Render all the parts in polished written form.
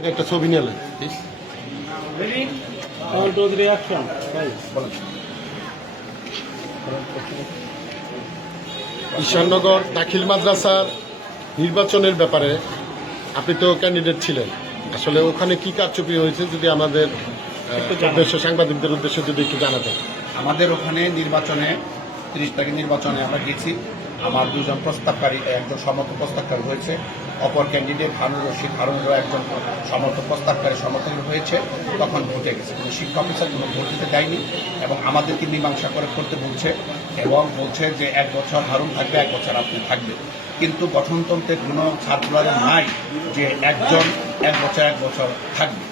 আপনাকে একটা ছবি নিলেন ঈশ্বরনগর দাখিল মাদ্রাসার নির্বাচনের ব্যাপারে আপনি তো ক্যান্ডিডেট ছিলেন, আসলে ওখানে কি কারচুপি হয়েছে যদি আমাদের উদ্দেশ্য সাংবাদিকদের উদ্দেশ্যে যদি একটু জানাতেন। আমাদের ওখানে নির্বাচনে 30 তারিখ নির্বাচনে আমরা গেছি। আমার দুজন প্রস্তাবকারী, একজন সমর্থক প্রস্তাবকারী হয়েছে, অপর ক্যান্ডিডেট হারুন রশিদ হারুনেরও একজন সমর্থক প্রস্তাবকারী সমর্থক হয়েছে। তখন ভোটে গেছে, কিন্তু শিক্ষা অফিসার কোনো ভোট দিতে দেয়নি এবং আমাদেরকে মীমাংসা করতে বলছে এবং বলছে যে 1 বছর হারুন থাকবে, 1 বছর আপনি থাকবে। কিন্তু গঠনতন্ত্রে কোনো সার্কুলারে নাই যে একজন 1 বছর থাকবে।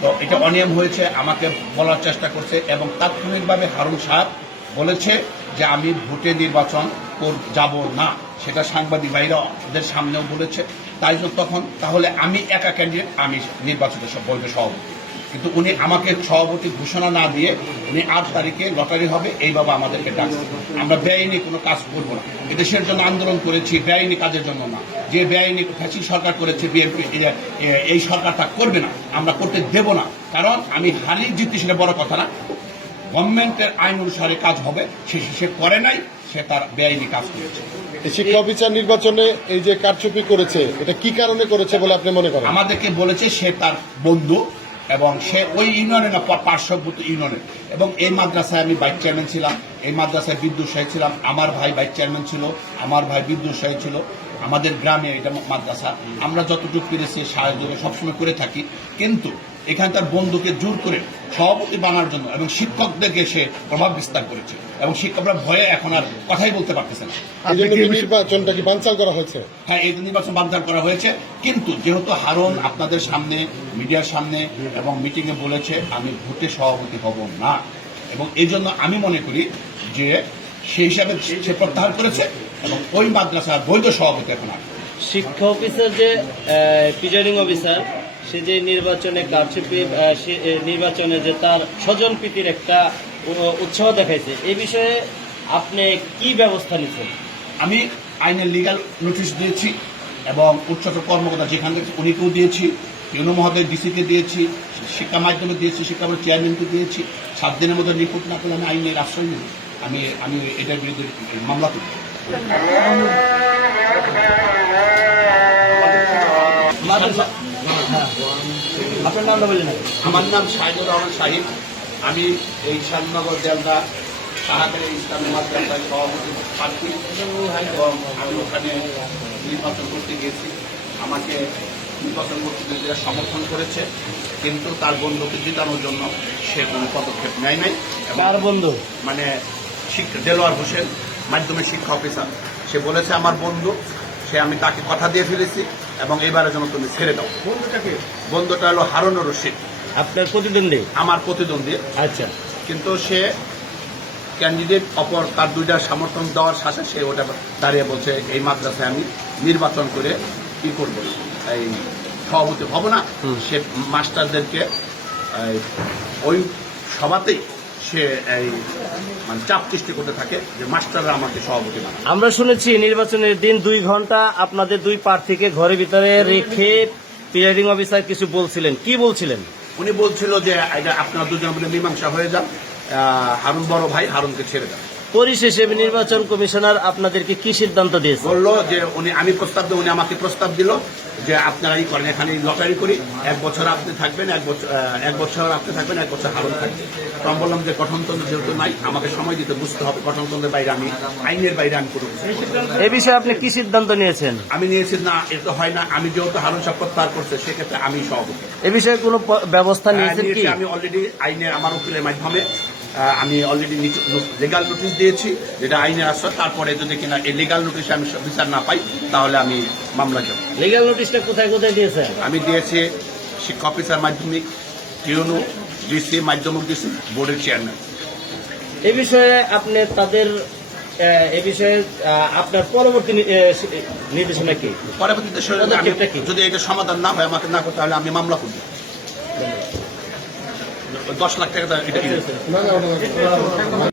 তো এটা অনিয়ম হয়েছে, আমাকে বলার চেষ্টা করছে এবং তাৎক্ষণিকভাবে হারুন সাহেব বলেছে যে আমি ভোটে নির্বাচন যাব না, সেটা সাংবাদিক ভাইরাদের সামনেও বলেছে। তাই তখন তাহলে আমি একা ক্যান্ডিডেট, আমি নির্বাচিত বৈধ সভাপতি, কিন্তু উনি আমাকে সভাপতি ঘোষণা না দিয়ে উনি 8 তারিখে লটারি হবে এইভাবে আমাদেরকে ডাকছে। আমরা বেআইনি কোনো কাজ করবো না, এদেশের জন্য আন্দোলন করেছি, বেআইনি কাজের জন্য না। যে বেআইনি ফ্যাসি সরকার করেছে বিএনপি, এই সরকারটা করবে না, আমরা করতে দেব না। কারণ আমি হারিয়ে জিতছি, সেটা বড় কথা না, গভর্নমেন্টের আইন অনুসারে কাজ হবে, সে করে নাই, সে তার বেআইনি কাজ করেছে। শিক্ষা অফিসার নির্বাচনে এই যে কারচুপি করেছে, এটা কি কারণে করেছে বলে আপনি মনে করেন? আমাদেরকে বলেছে সে তার বন্ধু এবং সে ওই ইউনিয়নের না, পার্শ্ববর্তী ইউনিয়নের। এবং এই মাদ্রাসায় আমি ভাইস চেয়ারম্যান ছিলাম, এই মাদ্রাসায় বিদ্যুৎ সাহেব ছিলাম, আমার ভাই ভাইস চেয়ারম্যান ছিল, আমার ভাই বিদ্যুৎ সাহেব ছিল। আমাদের গ্রামে এটা মাদ্রাসা, আমরা যতটুকু পেরেছি সাহায্য সবসময় করে থাকি। কিন্তু এখানে তার বন্ধুকে জোর করে সভাপতি বানার জন্য এবং শিক্ষকদেরকে সে প্রভাব বিস্তার করেছে এবং শিক্ষকরা ভয়ে এখন আর কথাই বলতে পারতেছে না। নির্বাচনটা কি বানচাল করা হয়েছে? হ্যাঁ, এই নির্বাচন বানচাল করা হয়েছে, কিন্তু যেহেতু হারুন আপনাদের সামনে, মিডিয়ার সামনে এবং মিটিংয়ে বলেছে আমি ভোটে সভাপতি হব না, এবং এই জন্য আমি মনে করি যে সেই হিসাবে সে প্রত্যাহার করেছে এবং ওই মাদ্রাসার বৈধ সভাপতি এখন আর। শিক্ষা অফিসার যে প্রিজাইডিং অফিসার, সে যে নির্বাচনে কারচুপি, নির্বাচনে যে তার স্বজন প্রীতির একটা উৎসাহ দেখাইছে, এই বিষয়ে আপনি কি ব্যবস্থা নিচ্ছেন? আমি আইনের লিগাল নোটিশ দিয়েছি এবং উচ্চতর কর্মকর্তা যেখান থেকে উনিকেও দিয়েছি, ইউনো মহোদয় ডিসিকে দিয়েছি, শিক্ষা মাধ্যমে দিয়েছি, শিক্ষা বোর্ড চেয়ারম্যানকে দিয়েছি। 7 দিনের মধ্যে রিপোর্ট না করলে আমি আইনের আশ্রয় নেব, আমি এটার বিরুদ্ধে মামলা করব। আপনার নামটা বললেন? আমার নাম শাহিদুর রহমান শাহিদ, আমি এই শ্যামনগর জেলদা সাহাকারী ইসলামী মাদ্রাসায় সভাপতি প্রার্থী এবং আমি ওখানে নির্বাচন করতে গেছি। আমাকে নির্বাচন করতে যারা সমর্থন করেছে, কিন্তু তার বন্ধুকে জিতানোর জন্য সে কোনো পদক্ষেপ নেয় নাই। কার বন্ধু? মানে দেলোয়ার হোসেন, মাধ্যমিক শিক্ষা অফিসার, সে বলেছে আমার বন্ধু, আমি তাকে কথা দিয়ে ফেলেছি এবং এবারের জন্য তুমি ছেড়ে দাও। বন্ধুটা হলো হারুন রশিদ, আপনার প্রতিদ্বন্দ্বী? আমার প্রতিদ্বন্দ্বী। আচ্ছা, কিন্তু সে ক্যান্ডিডেট, অপর তার 2টা সমর্থন দেওয়ার সাথে সে ওটা দাঁড়িয়ে বলছে এই মাদ্রাসায় আমি নির্বাচন করে কি করবো, এই সভাপতি হব না। সে মাস্টারদেরকে ওই সভাতেই সে এই মানে চাপ সৃষ্টি করতে থাকে যে মাস্টাররা আমাকে সভাপতি বানায়। আমরা শুনেছি নির্বাচনের দিন 2 ঘন্টা আপনাদের 2 প্রার্থীকে ঘরের ভিতরে রেখে প্রিজাইডিং অফিসার কিছু বলছিলেন, কি বলছিলেন? উনি বলছিল যে এটা আপনারা দুজনের মধ্যে মীমাংসা হয়ে যান, হারুন বড় ভাই, হারুনকে ছেড়ে দেন। পরিশেষে নির্বাচন কমিশনার আপনাদেরকে কি সিদ্ধান্ত দিয়েছে? বললো যে আমি প্রস্তাব দিই, উনি আমাকে প্রস্তাব দিল যে আপনারা এই করেন, এখানে লটারি করি, 1 বছর আপনি থাকবেন, 1 বছর আপনি থাকবেন, 1 বছর হারুন থাকবে। তো আমি বললাম যে গঠনতন্ত্র যেহেতু নাই, আমাকে সময় দিতে বুঝতে হবে, গঠনতন্ত্রের বাইরে আমি, আইনের বাইরে আমি করব। এ বিষয়ে আপনি কি সিদ্ধান্ত নিয়েছেন? আমি নিয়েছি না, এটা হয় না, আমি যেহেতু হারুন সাহেব প্রত্যাহার করছে, সেক্ষেত্রে আমি সভাপতি। এ বিষয়ে কোনো ব্যবস্থা নিয়েছেন কি? আমি অলরেডি আইনে আমার উকিলের মাধ্যমে আমি অলরেডি লিগাল নোটিশ দিয়েছি, যেটা আইনের আশ্রয়। তারপরে যদি কিনা এই লিগাল নোটিশে আমি বিচার না পাই, তাহলে আমি মামলা যাব। লিগাল নোটিশটা কোথায় কোথায় দিয়েছেন? আমি দিয়েছি শিক্ষা অফিসার মাধ্যমিক, ইউনো, ডিসি, মাধ্যমিক ডিসি, বোর্ডের চেয়ারম্যান। এ বিষয়ে আপনি তাদের, এ বিষয়ে আপনার পরবর্তী নির্দেশনা কি? পরবর্তী যদি এটা সমাধান না হয়, আমাকে না করতে, তাহলে আমি মামলা করব। 10 লাখ টাকা এটা